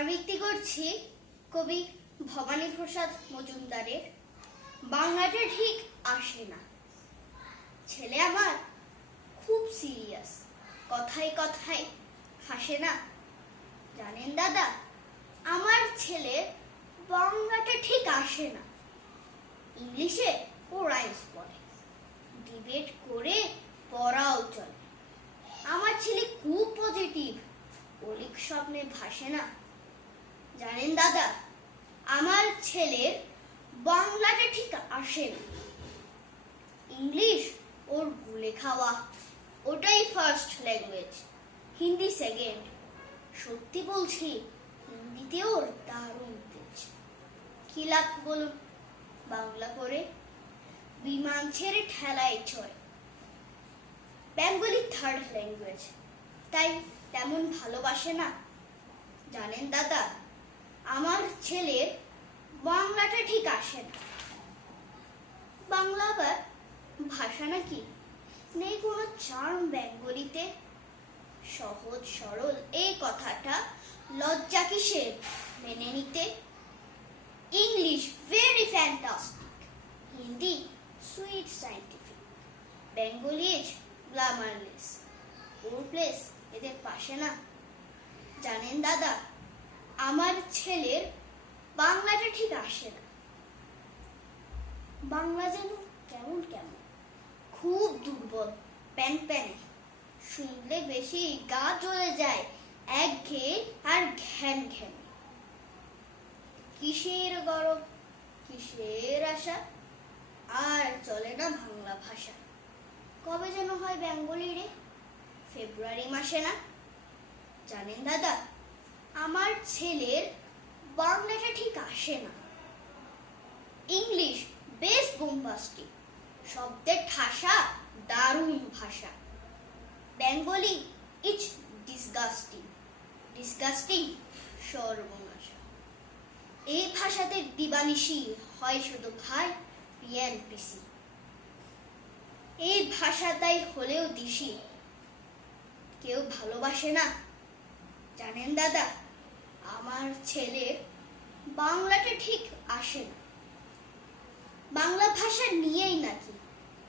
আবৃত্তি করছি কবি ভবানী প্রসাদ মজুমদারের। বাংলাটা ঠিক আসে না। ছেলে আমার খুব সিরিয়াস কথায় কথায় হাসে না। জানেন দাদা, আমার ছেলে বাংলাটা ঠিক আসে না। ইংলিশে ও রাইমস পড়ে। ডিবেট করে পড়াও চলে। আমার ছেলে খুব পজিটিভ অলিক স্বপ্নে ভাসে না। জানেন দাদা, আমার ছেলের বাংলাটা ঠিক আসে না। ইংলিশ ওর গুলে খাওয়া, ওটাই ফার্স্ট ল্যাঙ্গুয়েজ হিন্দি সেকেন্ড সত্যি বলছি, হিন্দিতে ওর দারুণ তেজ। কি লাভ বলুন? বাংলা করে বিমান ছেড়ে ঠেলায় ছয় বেঙ্গলি থার্ড ল্যাঙ্গুয়েজ তাই তেমন ভালোবাসে না। জানেন দাদা ছেলের বাংলাটা ঠিক আসে না। বাংলা আবার ভাষা নাকি? নেই কোনো চার্ম বেঙ্গলিতে? সহজ, সরল এই কথাটা লজ্জা কিসের মেনে নিতে? English very fantastic Hindi sweet scientific Bengali is glamourless or place এদের পাশে না। জানেন দাদা, আমার ছেলের বাংলাটা ঠিক আসে না। বাংলা যেন কেমন কেমন। খুব দুর্বল, প্যান প্যানে। শুনলে বেশি গা জ্বলে যায়, এক ঘেয়ে আর ঘ্যান ঘ্যান। কিসের গরম, কিসের আশা? আর চলে না বাংলা ভাষা। কবে যেন হয় বেঙ্গলি রে? ফেব্রুয়ারি মাসে না? জানেন দাদা, আমার ছেলের বাংলাটা ঠিক আসে না। ইংলিশ বেশ বোম্বাস্টিক শব্দের ঠাসা, দারুণ ভাষা। বেঙ্গলি ইচ ডিসগাস্টিং ডিসগাস্টিং সর্বনাশা। এই ভাষাতে দিবানিশি হয় শুধু ভাই পিয়ান পিসি এই ভাষা তাই হলেও দিশি। কেউ ভালোবাসে না। জানেন দাদা? আমার ছেলে বাংলাটা ঠিক আসে না। বাংলা ভাষা নিয়েই নাকি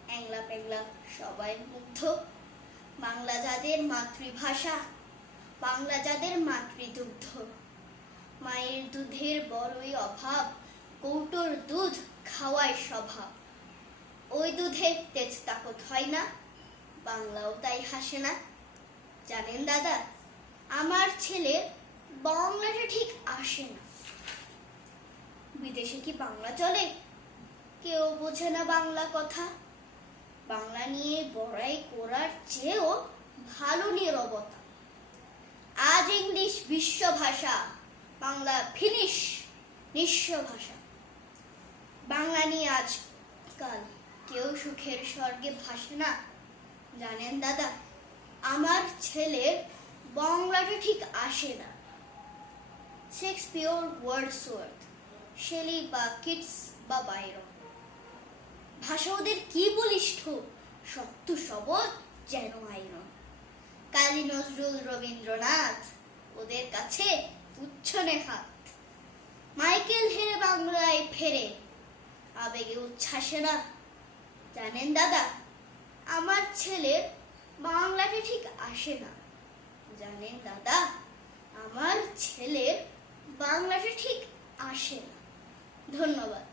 অ্যাংলা প্যাংলা সবাই মুগ্ধ। বাংলা যাদের মাতৃভাষা, বাংলা যাদের মাতৃদুগ্ধ। মায়ের দুধের বড়ই অভাব, কৌটোর দুধ খাওয়ায় স্বভাব। ওই দুধে তেজ তাকত হয় না, বাংলাও তাই হাসে না। জানেন দাদা, আমার ছেলে বাংলাটা ঠিক আসে না। বিদেশে কি বাংলা চলে? কেউ বোঝে না বাংলা কথা। বাংলা নিয়ে বড়াই করার চেয়েও ভালো নীরবতা। আজ ইংলিশ বিশ্ব ভাষা বাংলা ফিনিশ নিঃস্ব ভাষা বাংলা নিয়ে আজকাল কেউ সুখের স্বর্গে ভাসে না। জানেন দাদা, আমার ছেলের বাংলাটা ঠিক আসে না। শেক্সপিয়র ওয়ার্ডসওয়ার্থ শেলি বা কিটস বা বাইরন ভাষা ওদের কি বলিষ্ঠ? শক্ত, সবল, যেন আইরন। কাজী নজরুল রবীন্দ্রনাথ ওদের কাছে উচ্ছনে হাত। মাইকেল হেরে বাংলায় ফেরে। আবেগে উচ্ছ্বাসে না। জানেন দাদা, আমার ছেলের বাংলাটা ঠিক আসে না। জানেন দাদা, আমার ছেলের বাংলাটা ঠিক আসে ধন্যবাদ।